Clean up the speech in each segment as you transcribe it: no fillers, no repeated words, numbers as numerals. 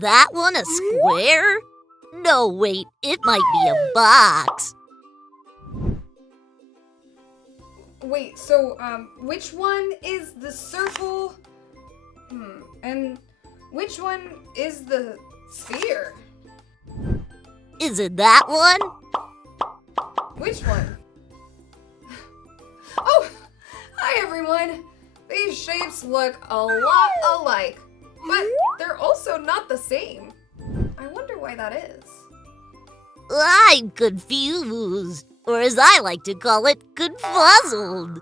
that one a square? No, wait, it might be a box. Wait, so, which one is the circle? And which one is the sphere? Is it that one? Which one? Oh, hi everyone. These shapes look a lot alike, but they're also not the same. I wonder why that is. I'm confused, or as I like to call it, confuzzled.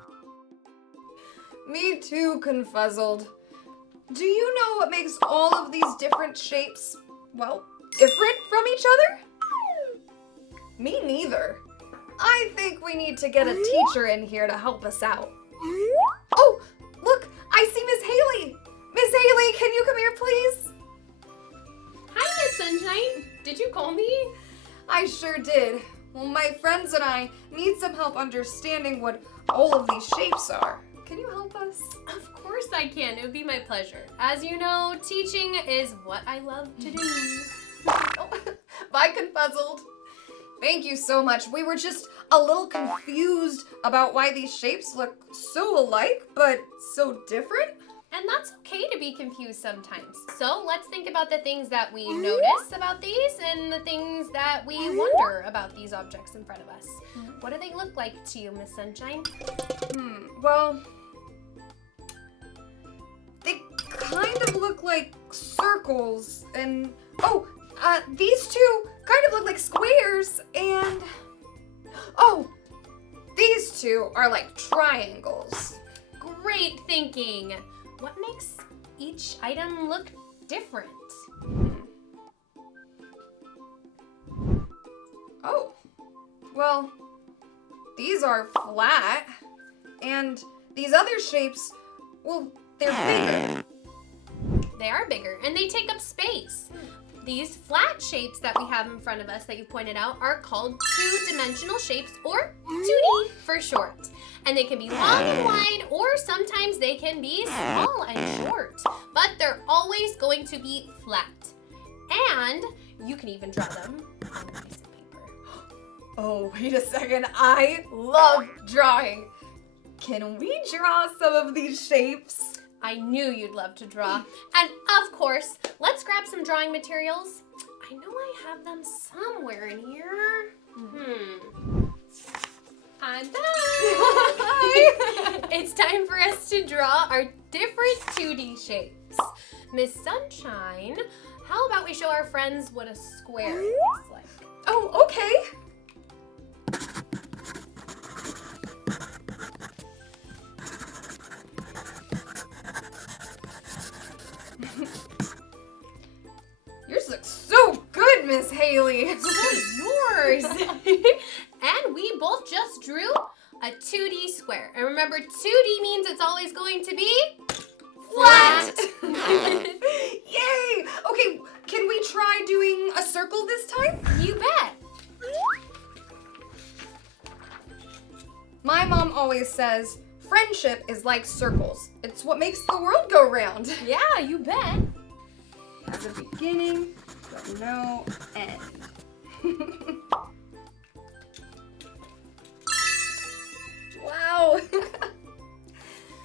Me too, Confuzzled. Do you know what makes all of these different shapes, well, different from each other? Me neither. I think we need to get a teacher in here to help us out. Oh, look, I see Miss Haley. Miss Haley, can you come here, please? Hi, Miss Sunshine. Did you call me? I sure did. Well, my friends and I need some help understanding what all of these shapes are. Can you help us? Of course I can. It would be my pleasure. As you know, teaching is what I love to do. Oh, bye, Confuzzled. Thank you so much. We were just a little confused about why these shapes look so alike, but so different. And that's okay to be confused sometimes. So let's think about the things that we notice about these and the things that we wonder about these objects in front of us. What do they look like to you, Miss Sunshine? Well, they kind of look like circles and, these two kind of look like squares and, these two are like triangles. Great thinking. What makes each item look different? Oh, well, these are flat, and these other shapes, well, they're bigger. They are bigger, and they take up space. These flat shapes that we have in front of us that you pointed out are called two-dimensional shapes, or 2D for short. And they can be long and wide, or sometimes they can be small and short. But they're always going to be flat. And you can even draw them on a piece of paper. Oh, wait a second. I love drawing. Can we draw some of these shapes? I knew you'd love to draw. And of course, let's grab some drawing materials. I know I have them somewhere in here. I'm back. It's time for us to draw our different 2D shapes. Miss Sunshine, how about we show our friends what a square looks like? Oh, okay. Yours looks so good, Miss Haley. So does yours. And we both just drew a 2D square. And remember, 2D means it's always going to be flat. Yay! Okay, can we try doing a circle this time? You bet. My mom always says, friendship is like circles. It's what makes the world go round. Yeah, you bet. Has a beginning, but no end. Wow.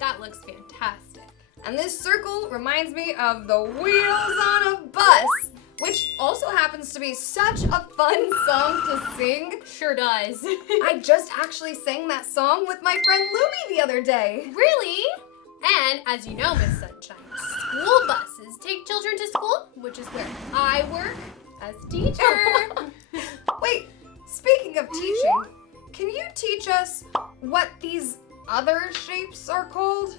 That looks fantastic. And this circle reminds me of the Wheels on a Bus, which also happens to be such a fun song to sing. Sure does. I just actually sang that song with my friend Louie the other day. Really? And as you know, Miss Sunshine, school buses take children to school, which is where I work as teacher. Wait, speaking of teaching, can you teach us what these other shapes are called?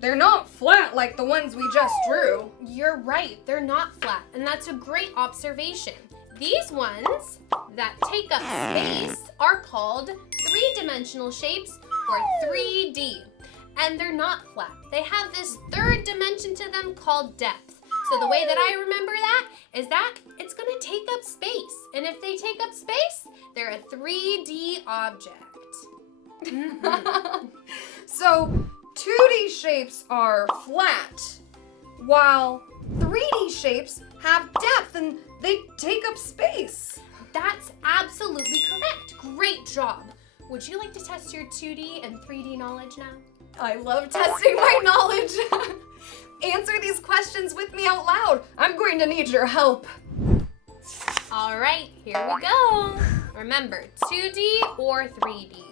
They're not flat like the ones we just drew. You're right, they're not flat, and that's a great observation. These ones that take up space are called three-dimensional shapes, or 3D. And they're not flat. They have this third dimension to them called depth. So the way that I remember that is that it's gonna take up space. And if they take up space, they're a 3D object. So 2D shapes are flat, while 3D 3D shapes have depth and they take up space. That's absolutely correct. Great job. Would you like to test your 2D and 3D knowledge now? I love testing my knowledge. Answer these questions with me out loud. I'm going to need your help. All right, here we go. Remember, 2D or 3D?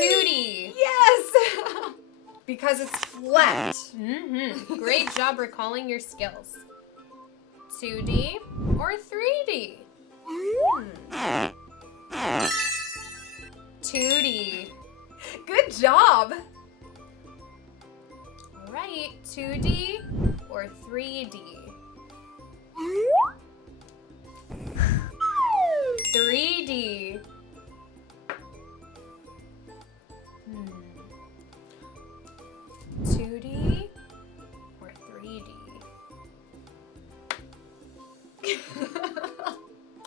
2D. Yes! Because it's flat. Great job recalling your skills. 2D or 3D? 2D. Good job. All right, 2D or 3D? 3D. 2D or 3D?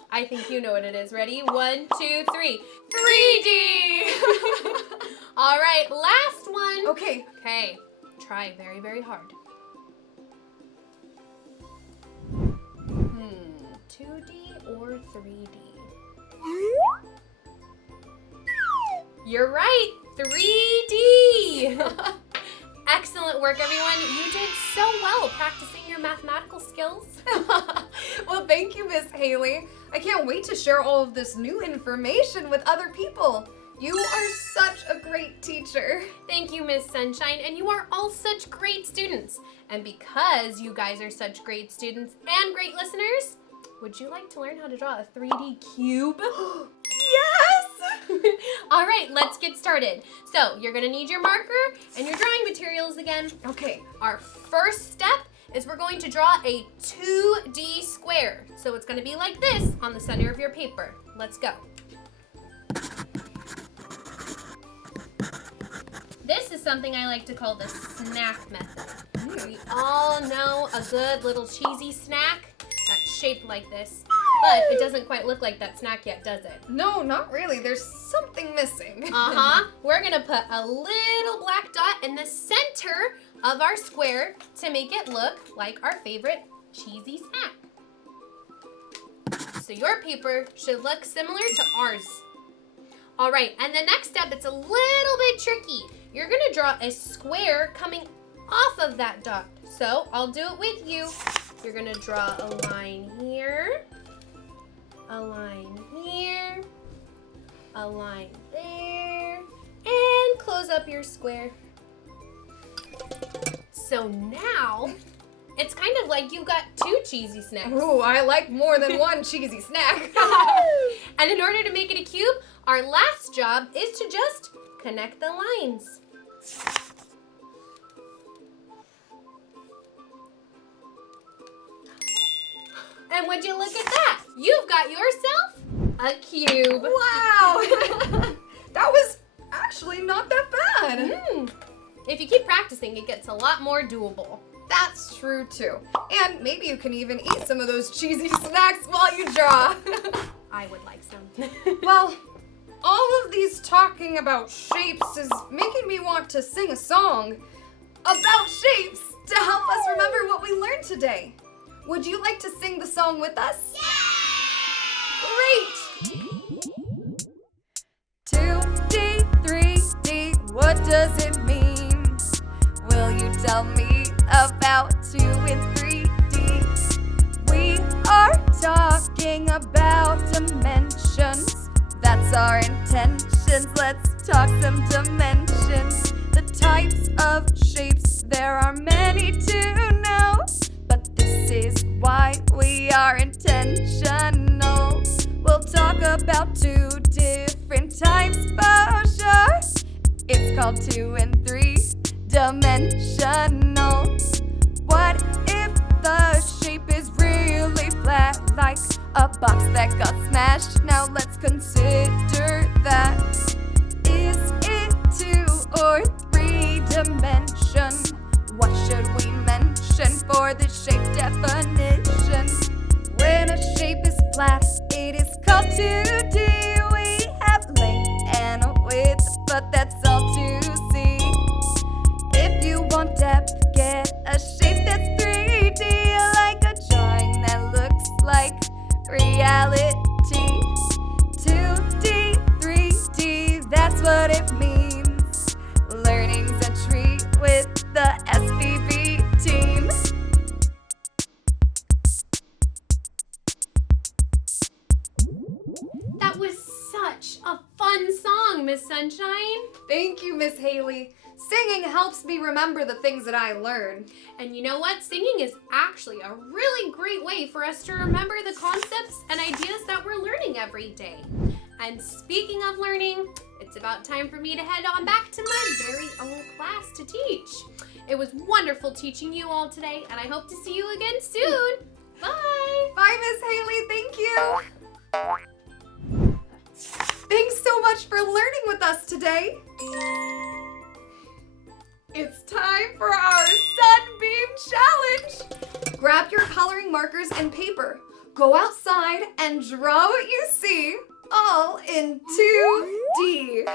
I think you know what it is. Ready? 1, 2, 3. 3D! All right, last one. Okay. Okay, try very, very hard. 2D or 3D? You're right, 3D! Excellent work, everyone. You did so well practicing your mathematical skills. Well, thank you, Miss Haley. I can't wait to share all of this new information with other people. You are such a great teacher. Thank you, Miss Sunshine, and you are all such great students. And because you guys are such great students and great listeners, would you like to learn how to draw a 3D cube? Yes! All right, let's get started. So you're gonna need your marker and your drawing materials again. Okay. Our first step is we're going to draw a 2D square. So it's gonna be like this on the center of your paper. Let's go. This is something I like to call the snack method. We all know a good little cheesy snack that's shaped like this, but it doesn't quite look like that snack yet, does it? No, not really. There's something missing. We're gonna put a little black dot in the center of our square to make it look like our favorite cheesy snack. So your paper should look similar to ours. All right, and the next step, it's a little bit tricky. You're gonna draw a square coming off of that dot. So I'll do it with you. You're gonna draw a line here, a line here, a line there, and close up your square. So now, it's kind of like you've got 2 cheesy snacks. Ooh, I like more than one cheesy snack. And in order to make it a cube, our last job is to just connect the lines. And would you look at that? You've got yourself a cube. Wow! That was actually not that bad. If you keep practicing, it gets a lot more doable. That's true too. And maybe you can even eat some of those cheesy snacks while you draw. I would like some. Well, all of these talking about shapes is making me want to sing a song about shapes to help us remember what we learned today. Would you like to sing the song with us? Yeah! Great! 2D, 3D, what does it mean? Will you tell me about 2 and 3D? We are talking about dimensions. That's our intentions. Let's talk some dimensions. The types of shapes, there are many to know. But this is why we are intentional. We'll talk about 2 different types for sure. It's called 2 and 3 dimensional. What if the shape is really flat, like a box that got smashed? Now let's consider that. Is it 2 or 3 dimension? What should we mention for the shape definition? When a shape is flat, it is called 2D. We have length and a width, but that's all want depth, get a shape that's 3D, like a drawing that looks like reality. 2D, 3D, that's what it means. Learning's a treat with the SBB team. That was such a fun song, Miss Sunshine. Thank you, Miss Haley. Singing helps me remember the things that I learn. And you know what? Singing is actually a really great way for us to remember the concepts and ideas that we're learning every day. And speaking of learning, it's about time for me to head on back to my very own class to teach. It was wonderful teaching you all today, and I hope to see you again soon. Bye. Bye, Miss Haley. Thank you. Thanks so much for learning with us today. It's time for our SunBeam Challenge. Grab your coloring markers and paper. Go outside and draw what you see, all in 2D.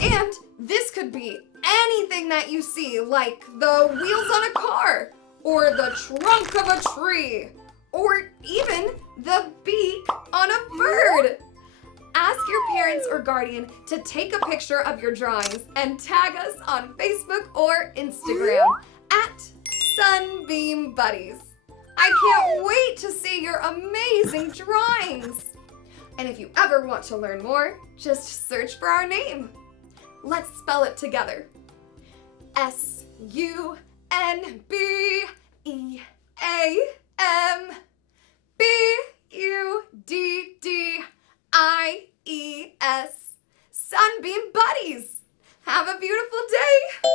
And this could be anything that you see, like the wheels on a car, or the trunk of a tree, or even the beak on a bird. Ask your parents or guardian to take a picture of your drawings and tag us on Facebook or Instagram at SunBeam Buddies. I can't wait to see your amazing drawings. And if you ever want to learn more, just search for our name. Let's spell it together. SunBeam Buddies. Have a beautiful day.